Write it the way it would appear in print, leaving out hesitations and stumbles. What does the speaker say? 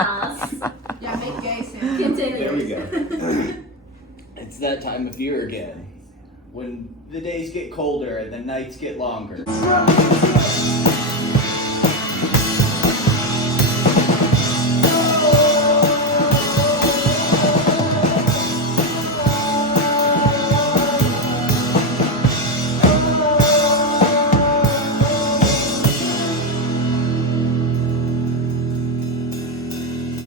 Yes. Yeah, make gay sound. Continue. There we go. It's that time of year again, when the days get colder and the nights get longer.